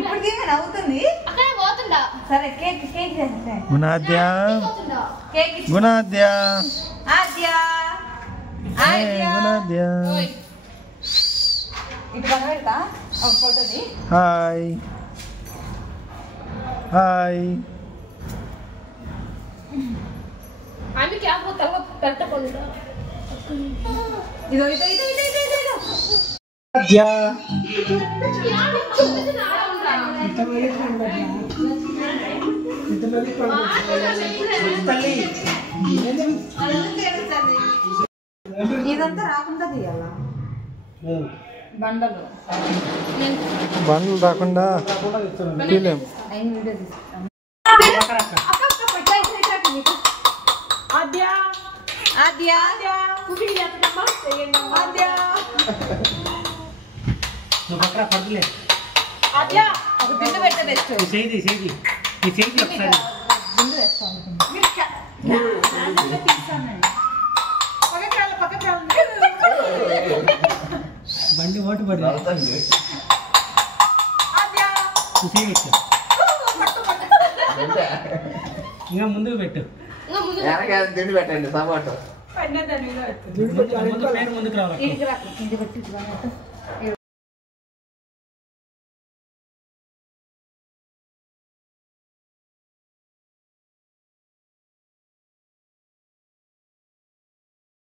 ఇప్పుడు దీని అవుతుంది అక్కడే పోతుందా సరే కేక్ కేక్ చేస్తే గుణాద్య కేక్ గుణాద్య ఆద్య ఆద్య గుణాద్య ఇటు కనబెడతా ఒక ఫోటోది హాయ్ హాయ్ ఆమె క్యాప్ తల పెట్టకుండా ఇదో ఇదో ఇదో ఇదో ఇదో ఇదో ఆద్య ఇదంతా రాకుండా తీయాలా బండలు బండ్లు రాకుండా తీలేం నేను వీడియో తీస్తాను ఆద్య ఆద్య కుకింగ్ చేద్దామా చేయండి ఆద్య నువ్వు పక్కన పడుతులే ఆద్య ఒక బిందు పెట్టే బెస్ట్ చేయి ఒకసారి బిందు వేస్తాను బండి ఓటు పడి ఇంకా ముందుకు పెట్టు తిండి పెట్టండి టమాటో ముందుకు రావాలి ఇది పెట్టి